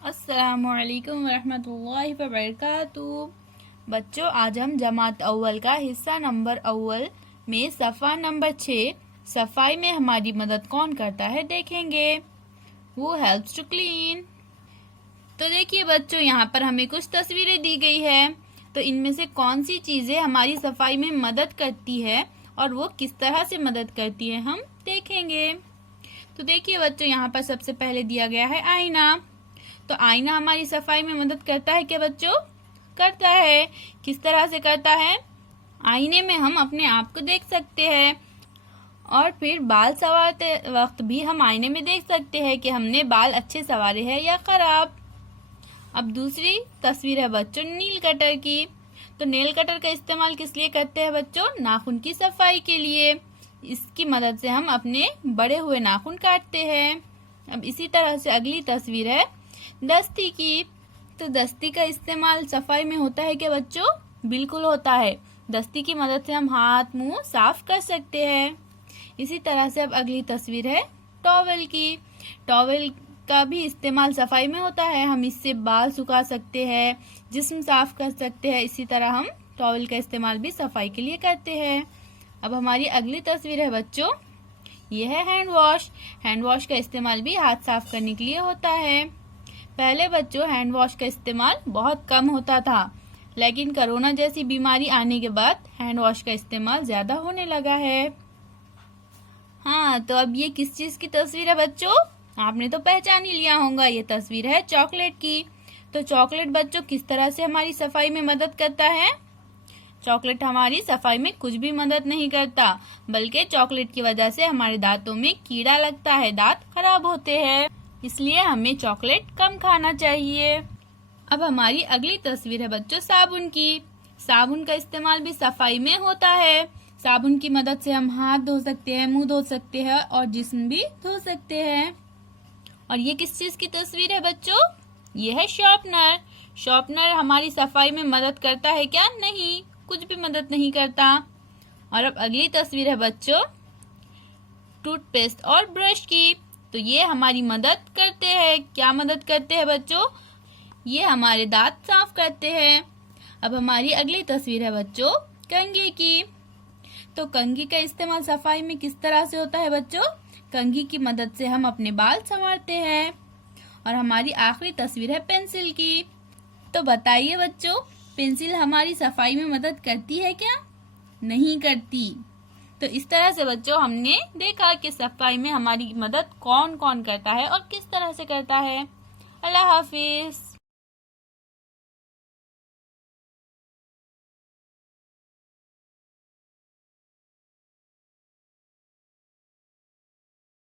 अस्सलामुअलैकुम वरहमतुल्लाहि वबरकातुहू। बच्चों, आज हम जमात अव्वल का हिस्सा नंबर अव्वल में सफ़ा नंबर 6 सफाई में हमारी मदद कौन करता है देखेंगे। वो हेल्प्स टू क्लीन। तो देखिए बच्चों, यहाँ पर हमें कुछ तस्वीरें दी गई है। तो इनमें से कौन सी चीजें हमारी सफाई में मदद करती है और वो किस तरह से मदद करती है हम देखेंगे। तो देखिए बच्चों, यहाँ पर सबसे पहले दिया गया है आईना। तो आईना हमारी सफाई में मदद करता है क्या बच्चों? करता है। किस तरह से करता है? आईने में हम अपने आप को देख सकते हैं और फिर बाल संवारते वक्त भी हम आईने में देख सकते हैं कि हमने बाल अच्छे संवारे हैं या खराब। अब दूसरी तस्वीर है बच्चों नील कटर की। तो नेल कटर का इस्तेमाल किस लिए करते हैं बच्चों? नाखून की सफाई के लिए। इसकी मदद से हम अपने बड़े हुए नाखून काटते हैं। अब इसी तरह से अगली तस्वीर है दस्ती की। तो दस्ती का इस्तेमाल सफाई में होता है क्या बच्चों? बिल्कुल होता है। दस्ती की मदद से हम हाथ मुंह साफ कर सकते हैं। इसी तरह से अब अगली तस्वीर है टॉवेल की। टॉवेल का भी इस्तेमाल सफाई में होता है। हम इससे बाल सुखा सकते हैं, जिस्म साफ कर सकते हैं। इसी तरह हम टॉवेल का इस्तेमाल भी सफाई के लिए करते हैं। अब हमारी अगली तस्वीर है बच्चों, ये है हैंड वॉश। हैंड वॉश का इस्तेमाल भी हाथ साफ करने के लिए होता है। पहले बच्चों हैंड वॉश का इस्तेमाल बहुत कम होता था, लेकिन कोरोना जैसी बीमारी आने के बाद हैंड वॉश का इस्तेमाल ज्यादा होने लगा है। हाँ, तो अब ये किस चीज की तस्वीर है बच्चों? आपने तो पहचान ही लिया होगा, ये तस्वीर है चॉकलेट की। तो चॉकलेट बच्चों किस तरह से हमारी सफाई में मदद करता है? चॉकलेट हमारी सफाई में कुछ भी मदद नहीं करता, बल्कि चॉकलेट की वजह से हमारे दांतों में कीड़ा लगता है, दांत खराब होते हैं। इसलिए हमें चॉकलेट कम खाना चाहिए। अब हमारी अगली तस्वीर है बच्चों साबुन की। साबुन का इस्तेमाल भी सफाई में होता है। साबुन की मदद से हम हाथ धो सकते हैं, मुंह धो सकते हैं और जिस्म भी धो सकते हैं। और ये किस चीज की तस्वीर है बच्चों? ये है शॉर्पनर। शॉर्पनर हमारी सफाई में मदद करता है क्या? नहीं, कुछ भी मदद नहीं करता। और अब अगली तस्वीर है बच्चों टूथपेस्ट और ब्रश की। तो ये हमारी मदद करते हैं। क्या मदद करते हैं बच्चों? ये हमारे दांत साफ करते हैं। अब हमारी अगली तस्वीर है बच्चों कंघी की। तो कंघी का इस्तेमाल सफाई में किस तरह से होता है बच्चों? कंघी की मदद से हम अपने बाल संवारते हैं। और हमारी आखिरी तस्वीर है पेंसिल की। तो बताइए बच्चों, पेंसिल हमारी सफाई में मदद करती है क्या? नहीं करती। तो इस तरह से बच्चों हमने देखा कि सफाई में हमारी मदद कौन कौन करता है और किस तरह से करता है। अल्लाह हाफिज।